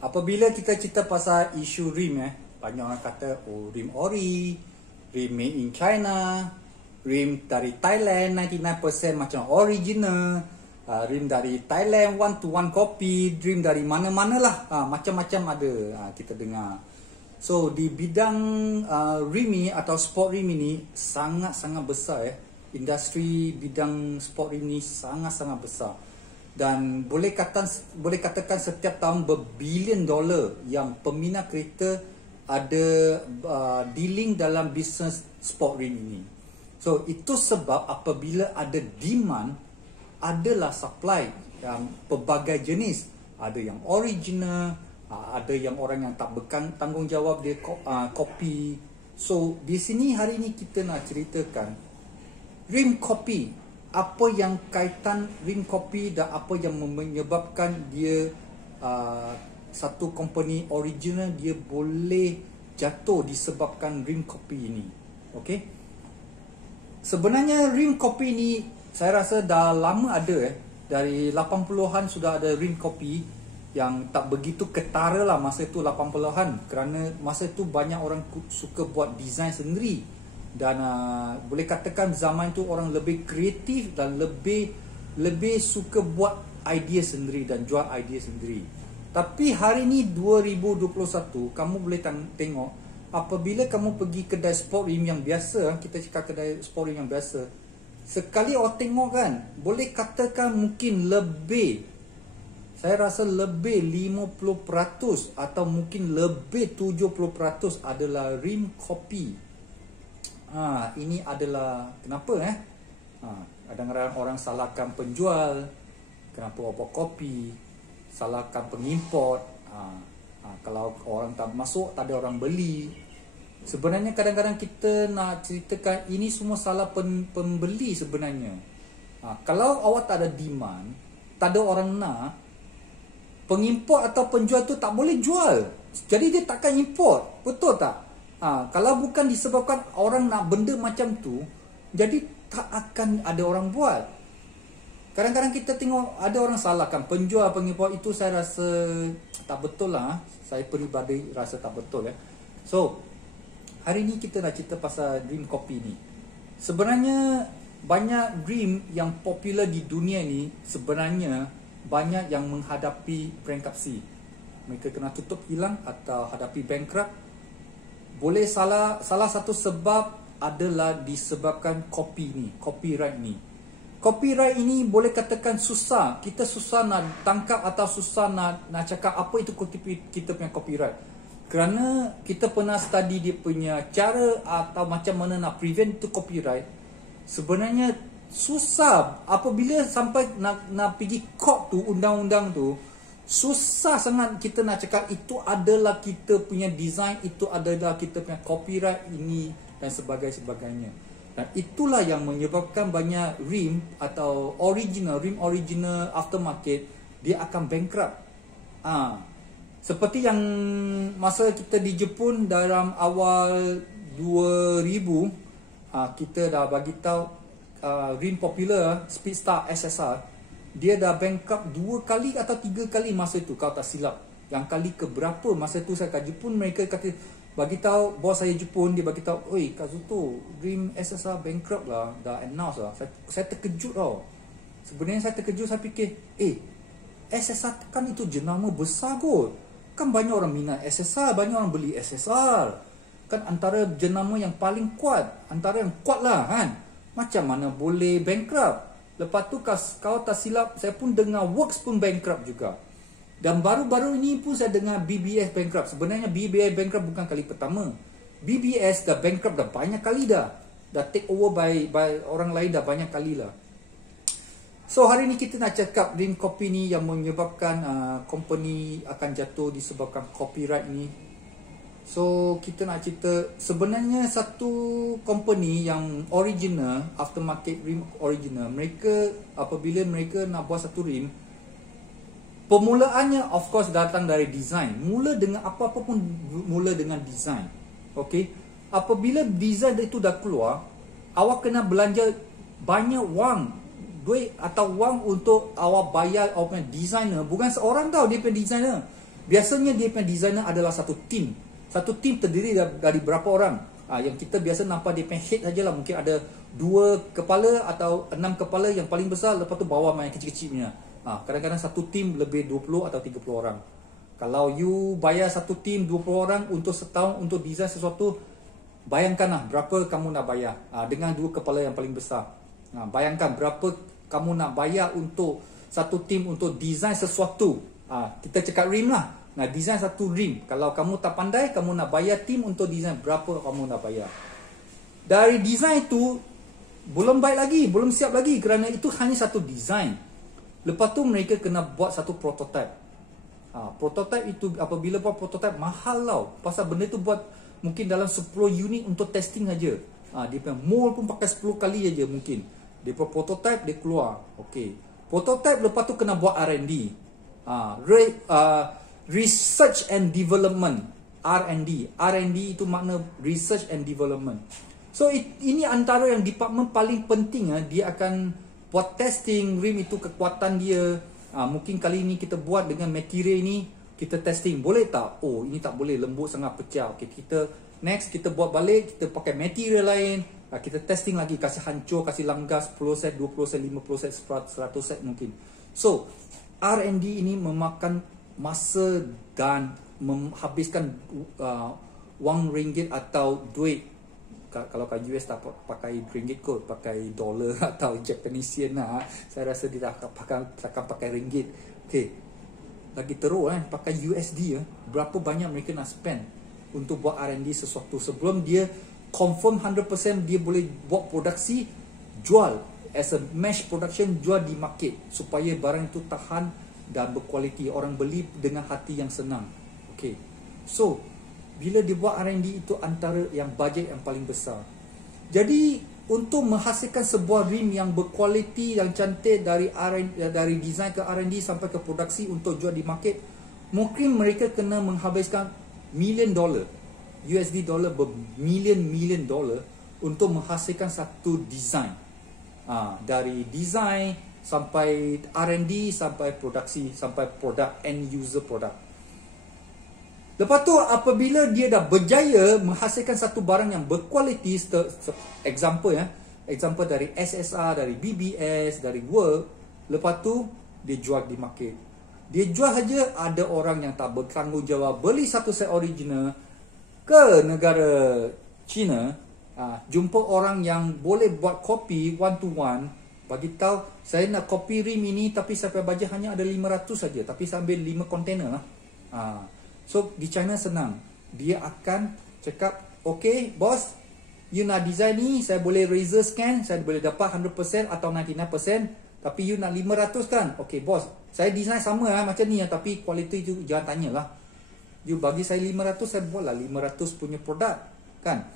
Apabila kita cerita pasal isu rim, banyak orang kata, oh, rim ori, rim made in China, rim dari Thailand 99% macam original, rim dari Thailand 1-to-1 copy, rim dari mana-mana lah, macam-macam ada, kita dengar. So di bidang rim ini atau sport rim ini sangat-sangat besar. Industri bidang sport rim ini sangat-sangat besar. Dan boleh katakan setiap tahun berbilion dolar yang peminat kereta ada dealing dalam bisnes sport rim ini. So itu sebab apabila ada demand, adalah supply yang pelbagai jenis. Ada yang original, ada yang orang yang tak bertanggungjawab dia copy. So di sini hari ini kita nak ceritakan rim copy. Apa yang kaitan rim copy dan apa yang menyebabkan dia satu company original dia boleh jatuh disebabkan rim copy ini. Okey. Sebenarnya rim copy ini saya rasa dah lama ada. Dari 80-an sudah ada rim copy yang tak begitu ketara lah masa itu 80-an, kerana masa itu banyak orang suka buat design sendiri. Dan boleh katakan zaman tu orang lebih kreatif dan lebih suka buat idea sendiri dan jual idea sendiri. Tapi hari ni 2021, kamu boleh tengok apabila kamu pergi kedai sport rim yang biasa, kita cakap kedai sport rim yang biasa, sekali orang tengok kan, boleh katakan mungkin lebih, saya rasa lebih 50% atau mungkin lebih 70% adalah rim copy. Ini adalah kenapa kadang-kadang orang salahkan penjual, kenapa orang copy, salahkan pengimport, kalau orang tak masuk tak ada orang beli. Sebenarnya kadang-kadang kita nak ceritakan ini semua salah pembeli sebenarnya. Kalau awak tak ada demand, tak ada orang nak, pengimport atau penjual tu tak boleh jual, jadi dia takkan import, betul tak? Kalau bukan disebabkan orang nak benda macam tu, jadi tak akan ada orang buat. Kadang-kadang kita tengok ada orang salahkan penjual, pengimport, itu saya rasa tak betul lah. Saya peribadi rasa tak betul. So, hari ni kita nak cerita pasal rim copy ni. Sebenarnya banyak rim yang popular di dunia ni sebenarnya banyak yang menghadapi bankruptcy. Mereka kena tutup hilang atau hadapi bankrupt. Boleh salah satu sebab adalah disebabkan copyright ni. Copyright ini boleh katakan susah. Kita susah nak tangkap atau susah nak cakap apa itu kita punya copyright. Kerana kita pernah study dia punya cara atau macam mana nak prevent tu copyright. Sebenarnya susah apabila sampai nak pergi court tu, undang-undang tu. Susah sangat kita nak cakap itu adalah kita punya design, itu adalah kita punya copyright ini dan sebagainya. Dan itulah yang menyebabkan banyak rim atau rim original aftermarket dia akan bankrupt. Seperti yang masa kita di Jepun dalam awal 2000, kita dah bagi tahu rim popular Speedstar SSR dia dah bankrupt 2 kali atau 3 kali masa itu, kalau tak silap. Yang kali keberapa masa itu saya kat Jepun, mereka kata, bagi tahu bos saya Jepun, dia bagi tahu, oi Kazuto, rim SSR bankrupt lah, dah announce lah. Saya terkejut tau. Sebenarnya saya terkejut, saya fikir, SSR kan itu jenama besar kot. Kan banyak orang minat SSR, banyak orang beli SSR. Kan antara jenama yang paling kuat, antara yang kuat lah kan. Macam mana boleh bankrupt? Lepas tu kalau tak silap, saya pun dengar Works pun bankrupt juga. Dan baru-baru ini pun saya dengar BBS bankrupt. Sebenarnya BBS bankrupt bukan kali pertama. BBS dah bankrupt dah banyak kali dah. Dah take over by orang lain dah banyak kali lah. So hari ni kita nak cakap rim copy ni yang menyebabkan company akan jatuh disebabkan copyright ni. So kita nak cerita sebenarnya satu company yang original, aftermarket rim original, mereka apabila mereka nak buat satu rim, permulaannya of course datang dari design. Mula dengan apa-apa pun mula dengan design. Okay, apabila design itu dah keluar, awak kena belanja banyak wang, duit atau wang untuk awak bayar awak punya designer. Bukan seorang tau dia punya designer. Biasanya dia punya designer adalah satu tim. Satu tim terdiri dari berapa orang? Yang kita biasa nampak dia punya head sajalah. Mungkin ada 2 kepala atau 6 kepala yang paling besar, lepas tu bawah main kecil-kecil punya. Kadang-kadang satu tim lebih 20 atau 30 orang. Kalau you bayar satu tim 20 orang untuk setahun untuk design sesuatu, bayangkanlah berapa kamu nak bayar dengan 2 kepala yang paling besar. Bayangkan berapa kamu nak bayar untuk satu tim untuk design sesuatu. Kita cakap rim lah. Design satu rim. Kalau kamu tak pandai, kamu nak bayar tim untuk design, berapa kamu nak bayar? Dari design itu belum baik lagi, belum siap lagi, kerana itu hanya satu design. Lepas tu mereka kena buat satu prototype. Prototype itu, apabila buat prototype mahal tau. Pasal benda tu buat mungkin dalam 10 unit untuk testing aja. Dia punya mold pun pakai 10 kali aja mungkin. Dia buat prototype, dia keluar. Okay. Prototype lepas tu kena buat R&D. Research and Development, R&D. R&D itu makna Research and Development. So ini antara yang department paling penting. Dia akan buat testing rim itu, kekuatan dia. Mungkin kali ini kita buat dengan material ini, kita testing, boleh tak? Oh, ini tak boleh, lembut sangat, pecah. Okay, kita next kita buat balik, kita pakai material lain. Kita testing lagi, kasih hancur, kasih langgar 10 set, 20 set, 50 set, 100 set mungkin. So R&D ini memakan masa dan menghabiskan wang ringgit atau duit. Kalau kat US tak pakai ringgit kot, pakai dollar atau Japanese yen lah. Saya rasa dia takkan pakai ringgit. Okay, lagi teruk pakai USD berapa banyak mereka nak spend untuk buat R&D sesuatu sebelum dia confirm 100% dia boleh buat produksi, jual as a mass production, jual di market, supaya barang itu tahan dan berkualiti, orang beli dengan hati yang senang. Okay, so bila dia buat R&D itu antara yang bajet yang paling besar. Jadi untuk menghasilkan sebuah rim yang berkualiti, yang cantik, dari design ke R&D sampai ke produksi untuk jual di market, mungkin mereka kena menghabiskan $1,000,000 USD dollar, $1,000,000 untuk menghasilkan satu design. Dari design sampai R&D, sampai produksi, sampai produk, end user produk. Lepas tu apabila dia dah berjaya menghasilkan satu barang yang berkualiti, example dari SSR, dari BBS, dari Work, lepas tu dia jual di market. Dia jual saja, ada orang yang tak bertanggungjawab beli satu set original ke negara China, jumpa orang yang boleh buat kopi one to one, bagi tahu saya nak kopi rim ini tapi saya punya bajet hanya ada 500 saja, tapi saya ambil 5 kontainer lah. So di China senang, dia akan cakap, okay bos, you nak design ni, saya boleh razor scan, saya boleh dapat 100% atau 99%, tapi you nak 500 kan? Okay bos, saya design sama macam ni tapi kualiti tu jangan tanyalah. You bagi saya 500, saya buatlah 500 punya produk kan.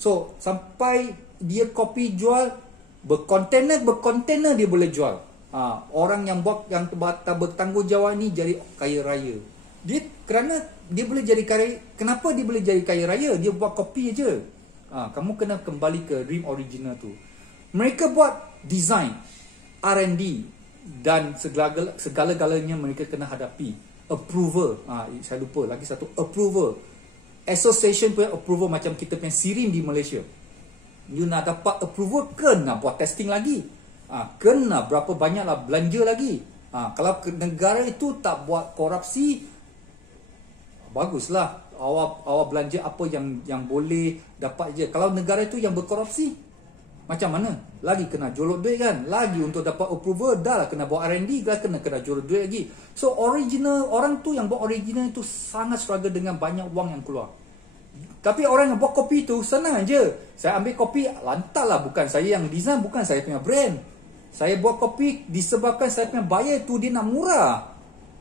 So sampai dia kopi jual berkontainer dia boleh jual. Orang yang buat yang tak bertanggungjawab ni jadi kaya raya. Kerana dia boleh jadi kaya. Kenapa dia boleh jadi kaya raya? Dia buat kopi aja. Kamu kena kembali ke rim original tu. Mereka buat design, R&D, dan segala-galanya mereka kena hadapi. Approval. Saya lupa lagi satu, approval. Association punya approval, macam kita punya SIRIM di Malaysia. You nak dapat approval, kena buat testing lagi. Kena berapa banyak lah belanja lagi. Kalau negara itu tak buat korupsi, baguslah. Awak belanja apa yang boleh dapat je. Kalau negara itu yang berkorupsi, macam mana? Lagi kena jolok duit kan? Lagi untuk dapat approval, dah lah kena buat R&D, dah kena jolok duit lagi. So original, orang tu yang buat original itu sangat struggle dengan banyak wang yang keluar. Tapi orang yang buat kopi tu senang je. Saya ambil kopi, lantak lah, bukan saya yang design, bukan saya punya brand. Saya buat kopi disebabkan saya punya buyer tu dia nak murah.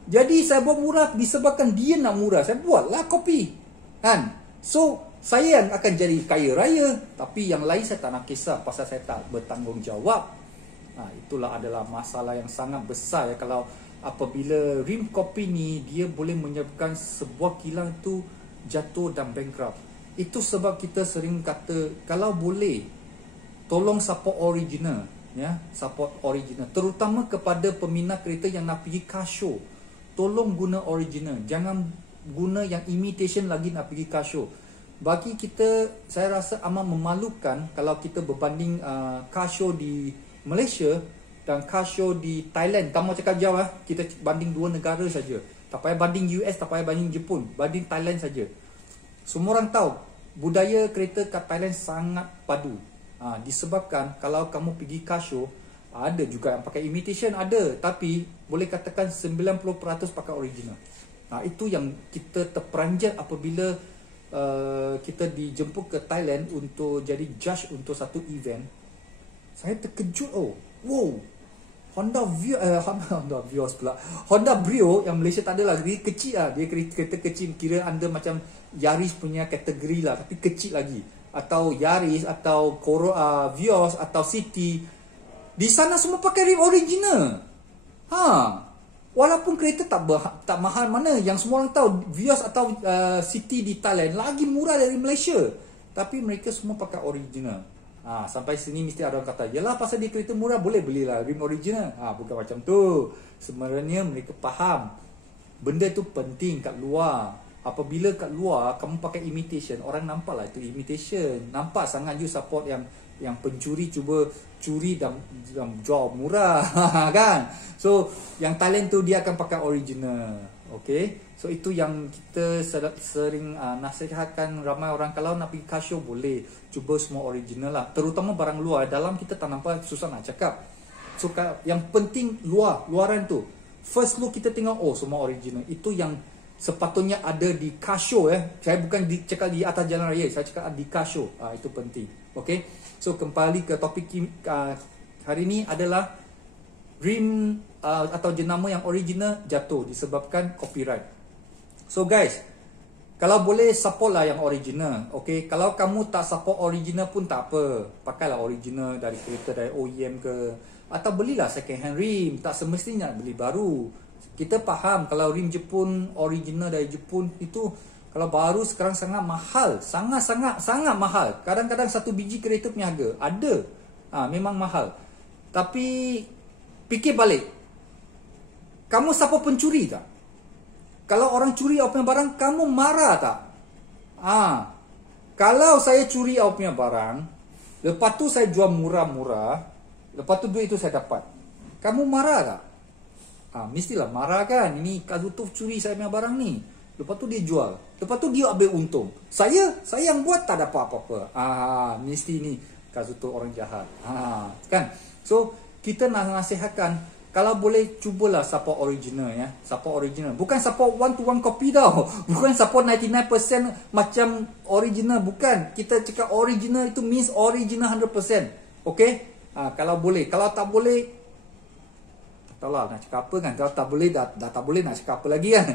Jadi saya buat murah disebabkan dia nak murah. Saya buatlah kopi kan. So saya yang akan jadi kaya raya. Tapi yang lain saya tak nak kisah, pasal saya tak bertanggungjawab. Itulah adalah masalah yang sangat besar ya. Kalau apabila rim kopi ni dia boleh menyebabkan sebuah kilang tu jatuh dan bankrupt. Itu sebab kita sering kata, kalau boleh tolong support original ya, support original, terutama kepada peminat kereta yang nak pergi car show. tolong guna original. Jangan guna yang imitation lagi nak pergi car show. Bagi kita, saya rasa amat memalukan kalau kita berbanding car show di Malaysia dan car show di Thailand. Tak mau cakap jauh lah, kita banding dua negara saja. Tak payah banding US, tak payah banding Jepun, banding Thailand saja. Semua orang tahu budaya kereta kat Thailand sangat padu. Disebabkan kalau kamu pergi car show, ada juga yang pakai imitation, ada, tapi boleh katakan 90% pakai original. Itu yang kita terperanjat apabila kita dijemput ke Thailand untuk jadi judge untuk satu event. Saya terkejut, wow, Honda Vios pula. Honda Brio yang Malaysia tak ada lagi, kecil lah. Dia kereta kecil, kira anda macam Yaris punya kategori lah, tapi kecil lagi. Atau Yaris, atau Vios, atau City. Di sana semua pakai rim original. Walaupun kereta tak mahal mana, yang semua orang tahu Vios atau City di Thailand lagi murah dari Malaysia, tapi mereka semua pakai original. Sampai sini mesti ada orang kata, yalah pasal dia kereta murah boleh belilah rim original. Bukan macam tu. Sebenarnya mereka faham benda tu penting kat luar. Apabila kat luar kamu pakai imitation, orang nampak lah itu imitation. Nampak sangat you support yang pencuri cuba curi dan jual murah kan. So yang Thailand tu dia akan pakai original. Okay, so itu yang kita sering nasihatkan ramai orang, kalau nak pergi car show boleh cuba semua original lah, terutama barang luar. Dalam kita tak nampak, susah nak cakap. So yang penting luaran tu, first look kita tengok semua original. Itu yang sepatutnya ada di car show. Saya bukan cakap di atas jalan raya, saya cakap di car show. Itu penting. Okay, so kembali ke topik hari ini adalah rim atau jenama yang original jatuh disebabkan copyright. So guys, kalau boleh support lah yang original. Okay, kalau kamu tak support original pun tak apa, pakailah original dari kereta dari OEM ke, atau belilah second hand rim. Tak semestinya beli baru. Kita faham kalau rim Jepun original dari Jepun itu kalau baru sekarang sangat mahal, sangat mahal. Kadang-kadang satu biji kereta punya harga ada, memang mahal. Tapi fikir balik, kamu siapa pencuri tak? Kalau orang curi awak punya barang, kamu marah tak? Kalau saya curi awak punya barang, lepas tu saya jual murah-murah, lepas tu duit itu saya dapat, kamu marah tak? Mestilah marah kan. Ini Kazuto curi saya punya barang ni, lepas tu dia jual, lepas tu dia ambil untung. Saya yang buat tak dapat apa-apa. Mesti ni Kazuto orang jahat. Kan? So kita nak nasihatkan, kalau boleh cubalah support original ya. Support original. Bukan support one to one copy tau. Bukan support 99% macam original. Bukan. Kita cakap original itu means original 100%. Okay? Kalau boleh. Kalau tak boleh, tak tahu lah nak cakap apa kan. Kalau tak boleh, dah tak boleh nak cakap apa lagi kan.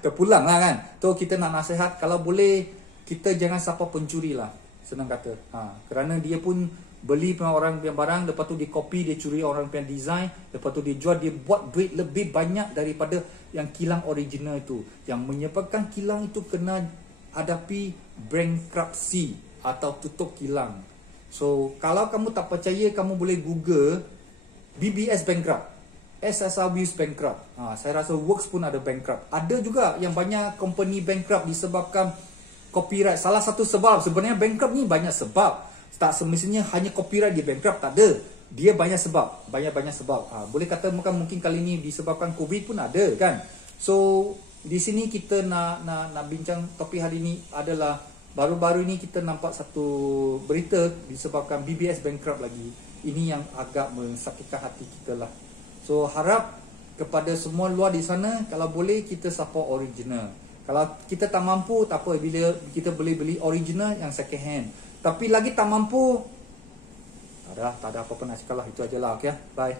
Terpulang lah kan. So kita nak nasihat, kalau boleh kita jangan support pencuri lah. Senang kata. Kerana dia pun beli orang punya barang, lepas tu dia copy, dia curi orang punya design, lepas tu dia jual, dia buat duit lebih banyak daripada yang kilang original itu, yang menyebabkan kilang itu kena hadapi bankruptcy atau tutup kilang. So kalau kamu tak percaya, kamu boleh Google BBS bankrupt, SSR Wheels bankrupt. Saya rasa Works pun ada bankrupt. Ada juga yang banyak company bankrupt disebabkan copyright. Salah satu sebab, sebenarnya bankrupt ni banyak sebab. Tak semestinya hanya copyright dia bankrupt, tak ada. Dia banyak sebab, banyak sebab. Boleh kata mungkin kali ini disebabkan COVID pun ada kan. So di sini kita nak bincang topik hari ini adalah baru-baru ini kita nampak satu berita disebabkan BBS bankrupt lagi. Ini yang agak mensakitkan hati kita lah. So harap kepada semua luar di sana, kalau boleh kita support original. Kalau kita tak mampu, tak apa, bila kita boleh beli original yang second hand. Tapi lagi tak mampu, tak ada apa-apa nak cakap lah. Itu aja lah. Okay, bye.